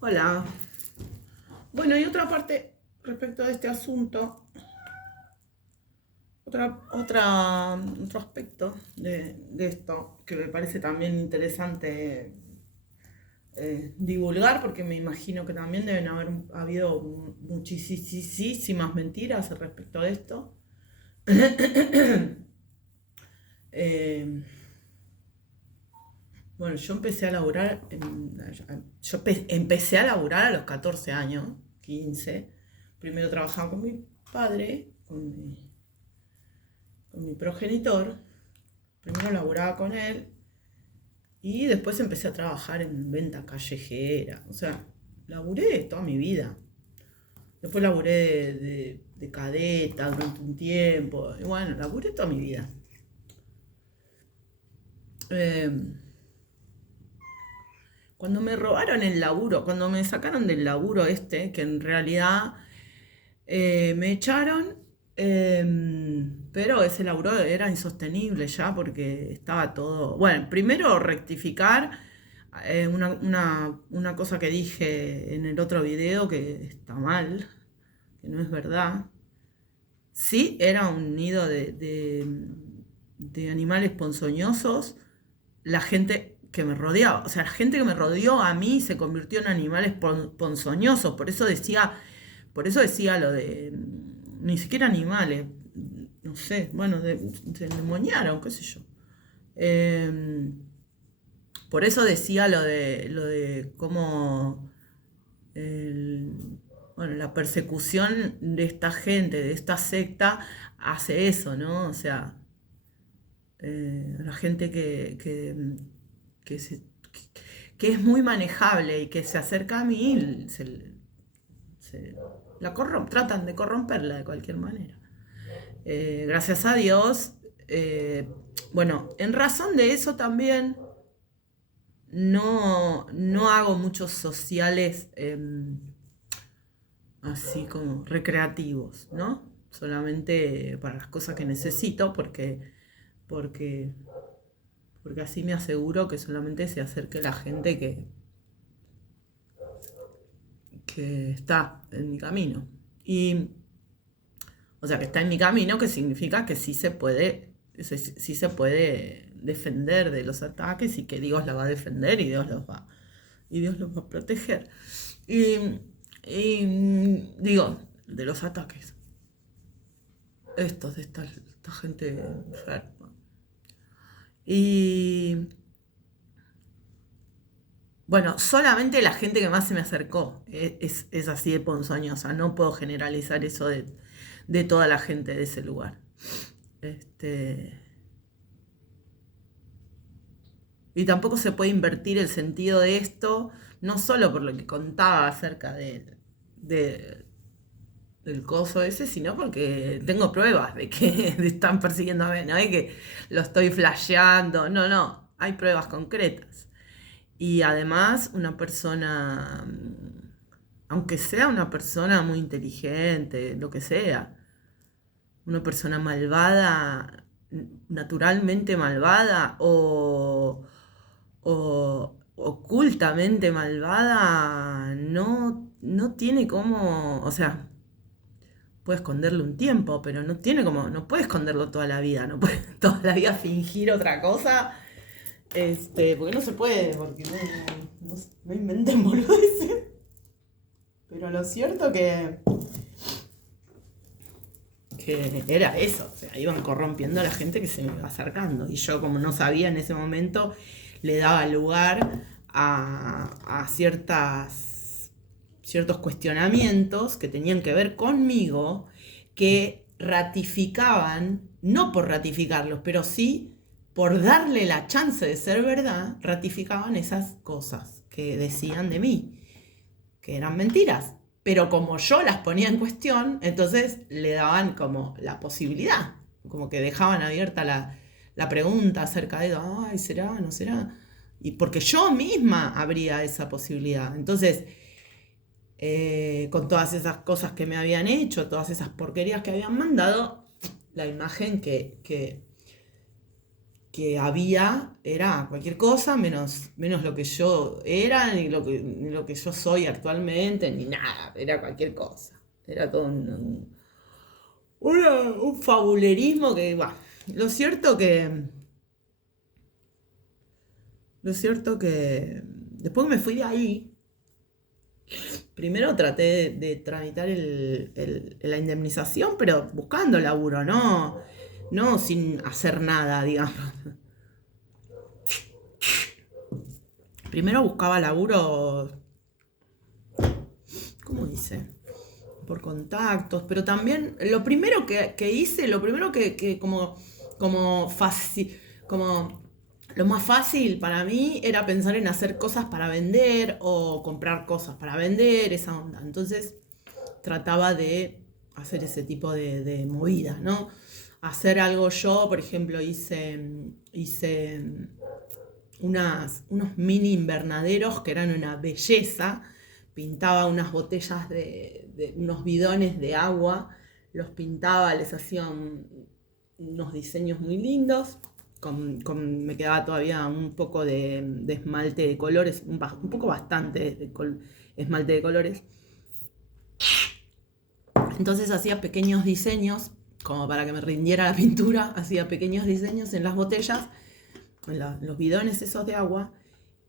Hola. Bueno, y otra parte respecto de este asunto, otro aspecto de esto que me parece también interesante divulgar, porque me imagino que también deben haber habido muchísimas mentiras respecto de esto. Eh, bueno, yo empecé a laburar, empecé a laburar a los 14 años, 15. Primero trabajaba con mi padre, con mi progenitor. Primero laburaba con él y después empecé a trabajar en venta callejera. O sea, laburé toda mi vida. Después laburé de cadeta durante un tiempo. Y bueno, laburé toda mi vida. Eh, Cuando me robaron el laburo, cuando me sacaron del laburo este, que en realidad me echaron, pero ese laburo era insostenible ya porque estaba todo... Bueno, primero rectificar una cosa que dije en el otro video que está mal, que no es verdad. Sí, era un nido de animales ponzoñosos. La gente que me rodeaba, o sea, la gente que me rodeó a mí se convirtió en animales ponzoñosos. Por eso decía lo de ni siquiera animales, no sé, bueno, se endemoniaron, qué sé yo. Eh, por eso decía lo de cómo bueno, la persecución de esta gente, de esta secta, hace eso, ¿no? O sea, la gente que, se- que es muy manejable y que se acerca a mí, se tratan de corromperla de cualquier manera. Gracias a Dios, bueno, en razón de eso también no hago muchos sociales así como recreativos, ¿no? Solamente para las cosas que necesito porque, porque así me aseguro que solamente se acerque la gente que está en mi camino. Y, o sea, que está en mi camino, que significa que sí se puede defender de los ataques y que Dios la va a defender y Dios los va a proteger. Y digo, de los ataques. De esta gente enferma. Y bueno, solamente la gente que más se me acercó es así de ponzoñosa. No puedo generalizar eso de toda la gente de ese lugar. Este, y tampoco se puede invertir el sentido de esto, no solo por lo que contaba acerca de- del coso ese, sino porque tengo pruebas de que están persiguiendo a mí, no es que lo estoy flasheando, no, hay pruebas concretas. Y además una persona, aunque sea una persona muy inteligente, lo que sea, una persona malvada, naturalmente malvada o ocultamente malvada, no tiene cómo, o sea, puede esconderlo un tiempo, pero no tiene como, no puede esconderlo toda la vida, no puede toda la vida fingir otra cosa, porque no se puede, porque no inventen boludeces. Pero lo cierto que era eso, o sea, iban corrompiendo a la gente que se me iba acercando. Y yo, como no sabía en ese momento, le daba lugar a ciertos cuestionamientos que tenían que ver conmigo, que ratificaban, no por ratificarlos, pero sí por darle la chance de ser verdad, ratificaban esas cosas que decían de mí, que eran mentiras. Pero como yo las ponía en cuestión, entonces le daban como la posibilidad, como que dejaban abierta la pregunta acerca de, ay, ¿será? ¿No será? Y porque yo misma abría esa posibilidad. Entonces, con todas esas cosas que me habían hecho, todas esas porquerías que habían mandado, la imagen que había era cualquier cosa, menos lo que yo era, ni lo que yo soy actualmente, ni nada, era cualquier cosa. Era todo un fabulerismo que, bah, lo cierto que, lo cierto que después que me fui de ahí, primero traté de tramitar la indemnización, pero buscando laburo, no sin hacer nada, digamos. Primero buscaba laburo, ¿cómo dice? Por contactos, pero también lo primero que hice, lo primero que como fácil, como lo más fácil para mí era pensar en hacer cosas para vender o comprar cosas para vender, esa onda. Entonces trataba de hacer ese tipo de movidas, ¿no? Hacer algo yo, por ejemplo, hice unos mini invernaderos que eran una belleza. Pintaba unas botellas de unos bidones de agua, los pintaba, les hacía unos diseños muy lindos. Me quedaba todavía un poco de esmalte de colores, un poco bastante esmalte de colores. Entonces hacía pequeños diseños, como para que me rindiera la pintura, hacía pequeños diseños en las botellas, en los bidones esos de agua,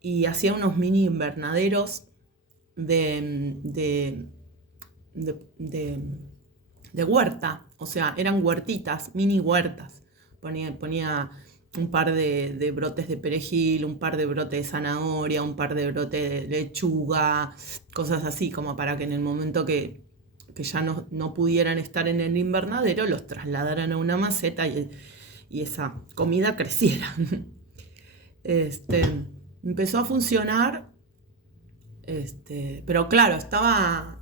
y hacía unos mini invernaderos de, de, de, de huerta, o sea, eran huertitas, mini huertas. Ponía un par de brotes de perejil, un par de brotes de zanahoria, un par de brotes de lechuga, cosas así, como para que en el momento que ya no pudieran estar en el invernadero, los trasladaran a una maceta y esa comida creciera. Este, empezó a funcionar, pero claro, estaba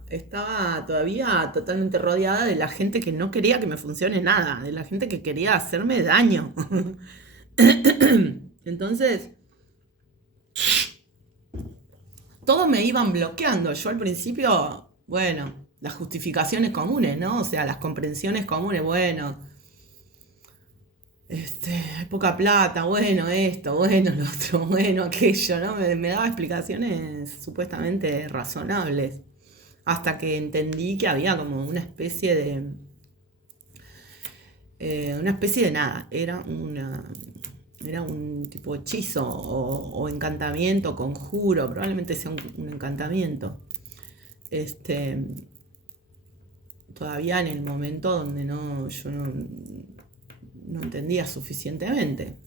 todavía totalmente rodeada de la gente que no quería que me funcione nada, de la gente que quería hacerme daño. Entonces, todos me iban bloqueando. Yo al principio, bueno, las justificaciones comunes, ¿no? O sea, las comprensiones comunes, bueno, hay poca plata, bueno, esto, bueno, lo otro, bueno, aquello, ¿no? Me daba explicaciones supuestamente razonables. Hasta que entendí que había como una especie de nada. Era un tipo hechizo o encantamiento, conjuro, probablemente sea un encantamiento. Este, todavía en el momento donde yo no entendía suficientemente.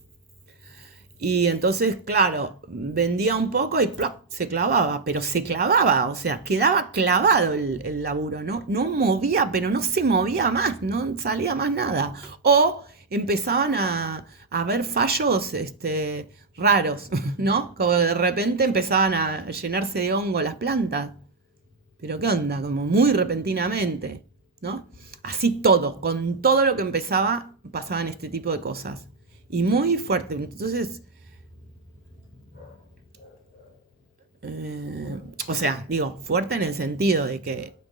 Y entonces, claro, vendía un poco y ¡plop! Se clavaba, pero se clavaba, o sea, quedaba clavado el laburo, ¿no? No movía, pero no se movía más, no salía más nada. O empezaban a haber fallos raros, ¿no? Como de repente empezaban a llenarse de hongo las plantas. Pero ¿qué onda? Como muy repentinamente, ¿no? Así todo, con todo lo que empezaba, pasaban este tipo de cosas. Y muy fuerte. Entonces, o sea, digo, fuerte en el sentido de que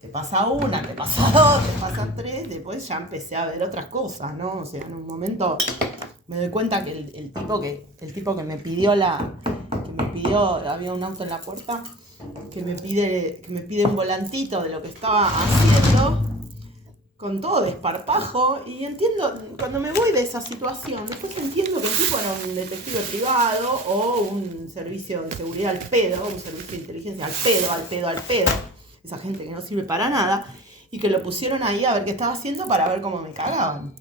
te pasa una, te pasa dos, te pasa tres, después ya empecé a ver otras cosas, ¿no? O sea, en un momento me doy cuenta que el tipo que me pidió había un auto en la puerta, que me pide un volantito de lo que estaba haciendo, con todo desparpajo, y entiendo, cuando me voy de esa situación, después entiendo que el tipo era un detective privado o un servicio de seguridad al pedo, un servicio de inteligencia al pedo, esa gente que no sirve para nada, y que lo pusieron ahí a ver qué estaba haciendo para ver cómo me cagaban.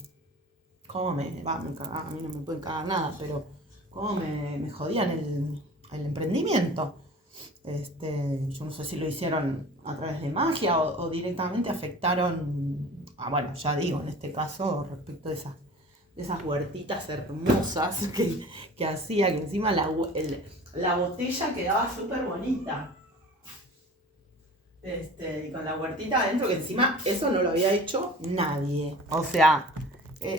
Cómo me cagaban, a mí no me pueden cagar nada, pero cómo me jodían el emprendimiento. Yo no sé si lo hicieron a través de magia o directamente afectaron, bueno, ya digo, en este caso, respecto de esas huertitas hermosas que hacía, que encima la botella quedaba súper bonita. Y con la huertita adentro, que encima eso no lo había hecho nadie. O sea,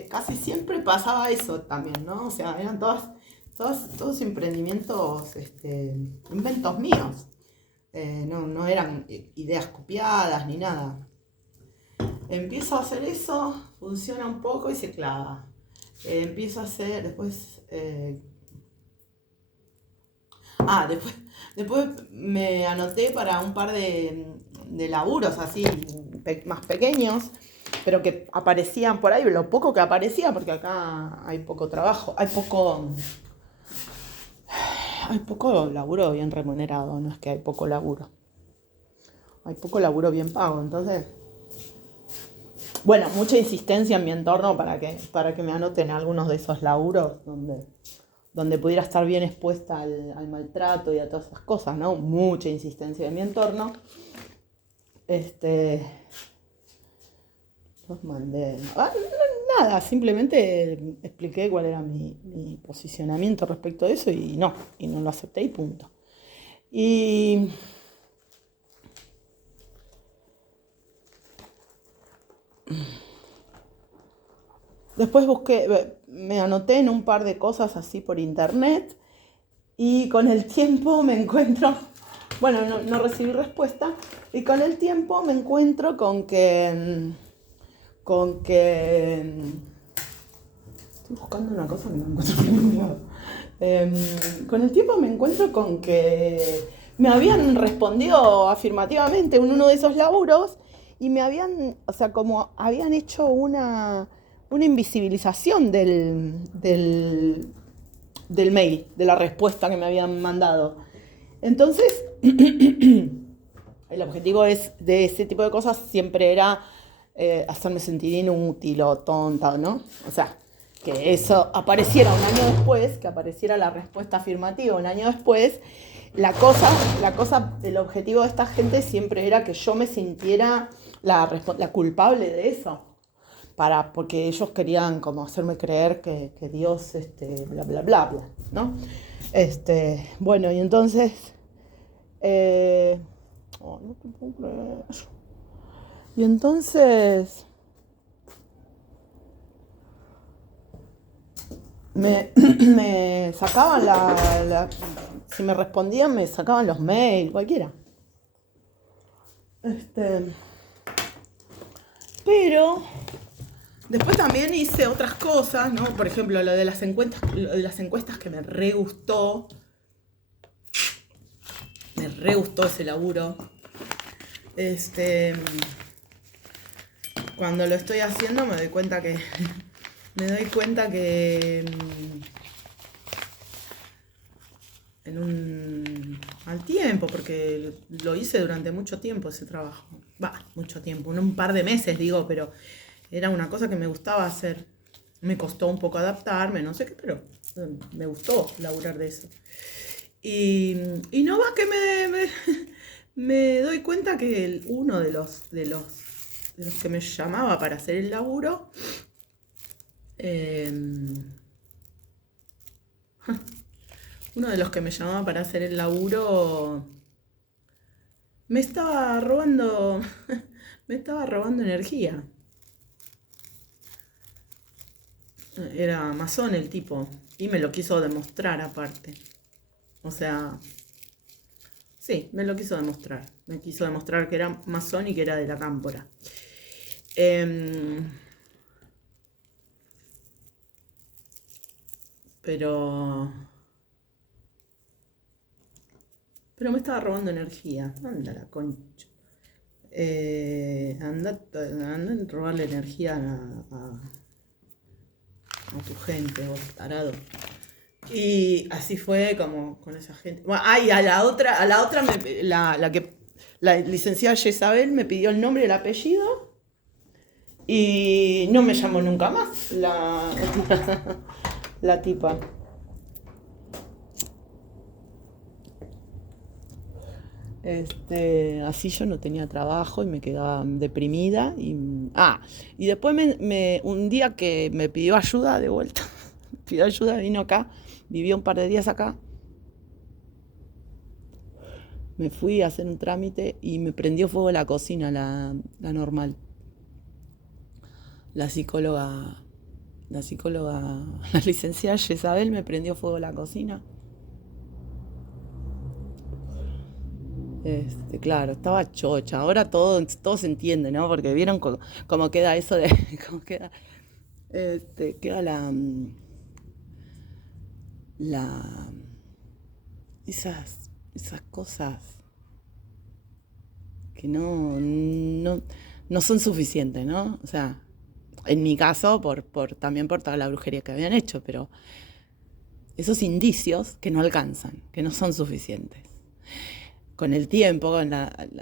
casi siempre pasaba eso también, ¿no? O sea, eran todos emprendimientos, inventos míos. No eran ideas copiadas ni nada. Empiezo a hacer eso, funciona un poco y se clava. Empiezo a hacer, después me anoté para un par de laburos así más pequeños, pero que aparecían por ahí, lo poco que aparecía, porque acá hay poco trabajo, hay poco laburo bien remunerado, no es que hay poco laburo. Hay poco laburo bien pago, entonces, bueno, mucha insistencia en mi entorno para que me anoten algunos de esos laburos donde pudiera estar bien expuesta al maltrato y a todas esas cosas, ¿no? Mucha insistencia en mi entorno. Los mandé. Nada, simplemente expliqué cuál era mi posicionamiento respecto a eso y no lo acepté y punto. Y después me anoté en un par de cosas así por internet y con el tiempo me encuentro, bueno, no recibí respuesta, y con el tiempo me encuentro con que, estoy buscando una cosa que no encuentro en ningún lado. Con el tiempo me encuentro con que me habían respondido afirmativamente en uno de esos laburos y me habían, o sea, como habían hecho una invisibilización del mail, de la respuesta que me habían mandado. Entonces, el objetivo de ese tipo de cosas siempre era hacerme sentir inútil o tonta, ¿no? O sea, que eso apareciera un año después, que apareciera la respuesta afirmativa un año después, el objetivo de esta gente siempre era que yo me sintiera la culpable de eso. Porque ellos querían como hacerme creer que Dios, bla, bla, bla, bla, ¿no? Bueno, y entonces, no te puedo creer. Y entonces, me sacaban si me respondían, me sacaban los mails, cualquiera. Pero después también hice otras cosas, ¿no? Por ejemplo, lo de las encuestas que me re gustó. Me re gustó ese laburo. Cuando lo estoy haciendo me doy cuenta que al tiempo, porque lo hice durante mucho tiempo ese trabajo. Mucho tiempo, un par de meses digo, pero era una cosa que me gustaba hacer. Me costó un poco adaptarme, no sé qué, pero me gustó laburar de eso. Y no va que me doy cuenta que uno de los que me llamaba para hacer el laburo, uno de los que me llamaba para hacer el laburo me estaba robando energía. Era masón el tipo y me lo quiso demostrar aparte. O sea, sí, me lo quiso demostrar. Me quiso demostrar que era masón y que era de la Cámpora. Pero me estaba robando energía. Anda la concha. Anda a robarle energía a tu gente, vos tarado. Y así fue como con esa gente. Bueno, y a la otra la licenciada Jezabel me pidió el nombre y el apellido y no me llamó nunca más la tipa. Así yo no tenía trabajo y me quedaba deprimida y después un día que me pidió ayuda de vuelta, pidió ayuda, vino acá, vivió un par de días acá, me fui a hacer un trámite y me prendió fuego la cocina, la normal. La psicóloga, la licenciada Jezabel me prendió fuego la cocina. Claro, estaba chocha. Ahora todo se entiende, ¿no? Porque vieron cómo queda eso de. Cómo queda. Queda la. Esas cosas que no son suficientes, ¿no? O sea, en mi caso, también por toda la brujería que habían hecho, pero esos indicios que no alcanzan, que no son suficientes. Con el tiempo,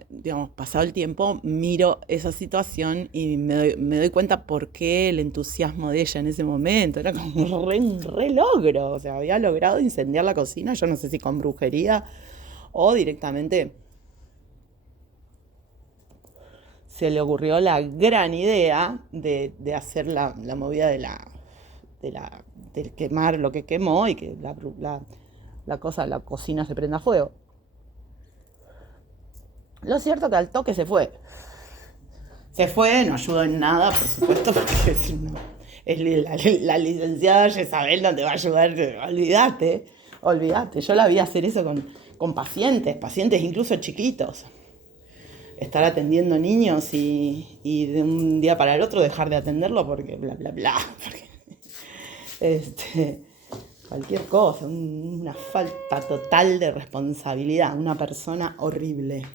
digamos, pasado el tiempo, miro esa situación y me doy cuenta por qué el entusiasmo de ella en ese momento era como un re logro. O sea, había logrado incendiar la cocina, yo no sé si con brujería o directamente se le ocurrió la gran idea de hacer la movida de la, del quemar lo que quemó y que la cocina se prenda a fuego. Lo cierto que al toque se fue. Se fue, no ayudó en nada, por supuesto, porque la licenciada Jezabel no te va a ayudar, olvídate. Yo la vi hacer eso con pacientes incluso chiquitos. Estar atendiendo niños y de un día para el otro dejar de atenderlo porque bla, bla, bla. Porque, cualquier cosa, una falta total de responsabilidad, una persona horrible.